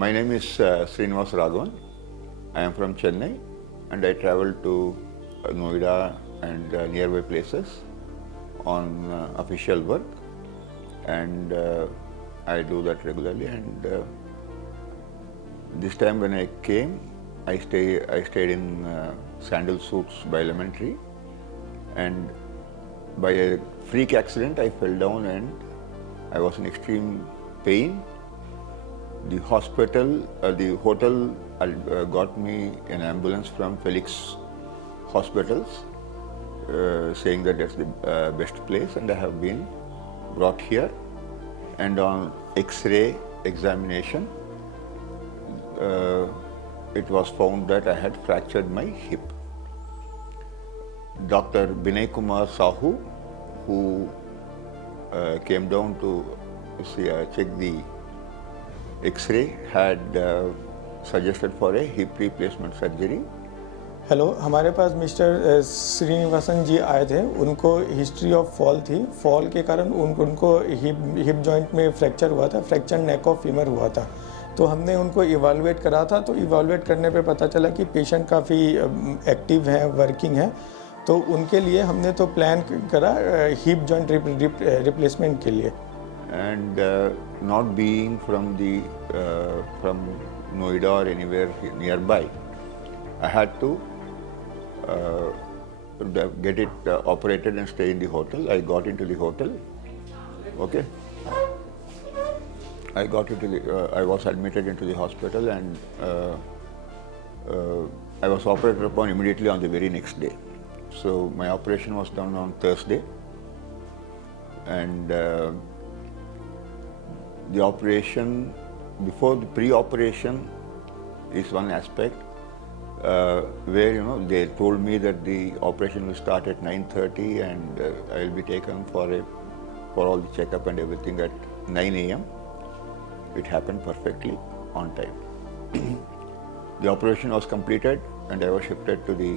My name is Shri Nivash. I am from Chennai and I travel to Noida and nearby places on official work, and I do that regularly. And this time when I came, I stayed in Sandal Suits by Lemon Tree, and by a freak accident I fell down and I was in extreme pain. The hotel got me an ambulance from Felix Hospitals, saying that that's the best place, and I have been brought here. And on X-ray examination, it was found that I had fractured my hip. Dr. Binay Kumar Sahu, who came down to check the X-ray, had suggested for a hip replacement surgery. Hello, हमारे पास mister Shri Nivasan जी आए थे। उनको history of fall थी। Fall के कारण उनको hip joint में fracture हुआ था, फ्रैक्चर नेक ऑफ फीमर हुआ था। तो हमने उनको इवालुएट करा था। तो इवालुएट करने पे पता चला कि पेशेंट काफ़ी एक्टिव है, वर्किंग है। तो उनके लिए हमने तो प्लान करा हिप जॉइंट रिप्लेसमेंट के लिए। And not being from Noida or anywhere nearby, I had to get it operated and stay in the hotel. I got into the hotel. Okay. I was admitted into the hospital, and I was operated upon immediately on the very next day. So my operation was done on Thursday, and the operation, before the pre-operation is one aspect where they told me that the operation will start at 9:30 and I will be taken for all the checkup and everything at 9 a.m. It happened perfectly on time. The operation was completed and I was shifted to the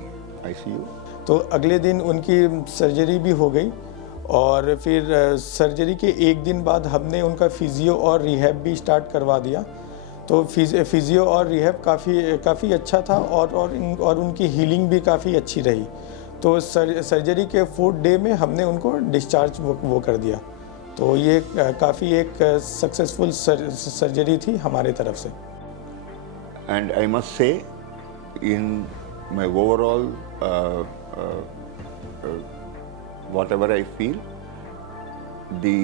ICU. तो अगले दिन उनकी surgery भी हो गई, और फिर surgery के एक दिन बाद हमने उनका फिजियो और रिहैब भी स्टार्ट करवा दिया। तो फिजियो और रिहैब काफ़ी अच्छा था, और उनकी हीलिंग भी काफ़ी अच्छी रही। तो सर्जरी के 4th डे में हमने उनको डिस्चार्ज वो कर दिया। तो ये काफ़ी एक सक्सेसफुल सर्जरी थी हमारे तरफ से। And I must say in my overall whatever I feel, the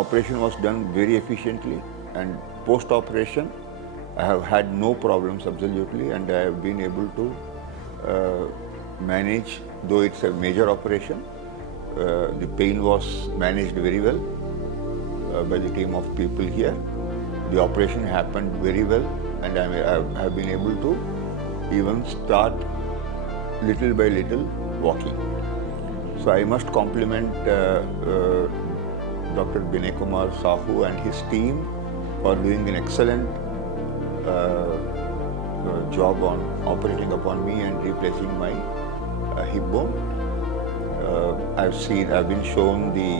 operation was done very efficiently, and post-operation I have had no problems absolutely, and I have been able to manage, though it's a major operation, the pain was managed very well by the team of people here. The operation happened very well, and I have been able to even start little by little walking. So I must compliment Dr. Binay Kumar Sahu and his team for doing an excellent job on operating upon me and replacing my hip bone. I've been shown the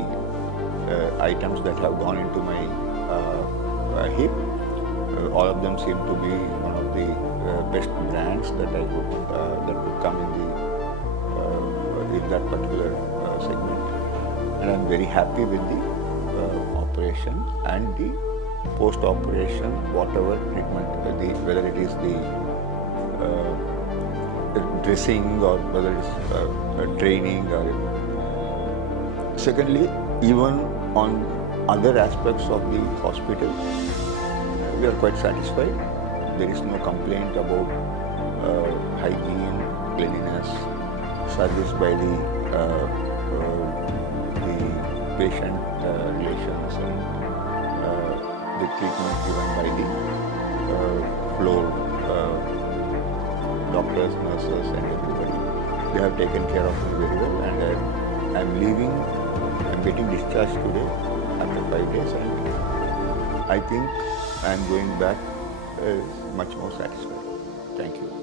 items that have gone into my hip. All of them seem to be one of the best brands that would come in that particular segment, and I'm very happy with the operation and the post-operation, whatever treatment, whether it is the dressing or whether it's training. Secondly, even on other aspects of the hospital, we are quite satisfied. There is no complaint about hygiene, cleanliness, service by the patient relations, and the treatment given by the floor doctors, nurses, and everybody. They have taken care of me very well, and I'm getting discharged today after 5 days, and I think I'm going back much more satisfied. Thank you.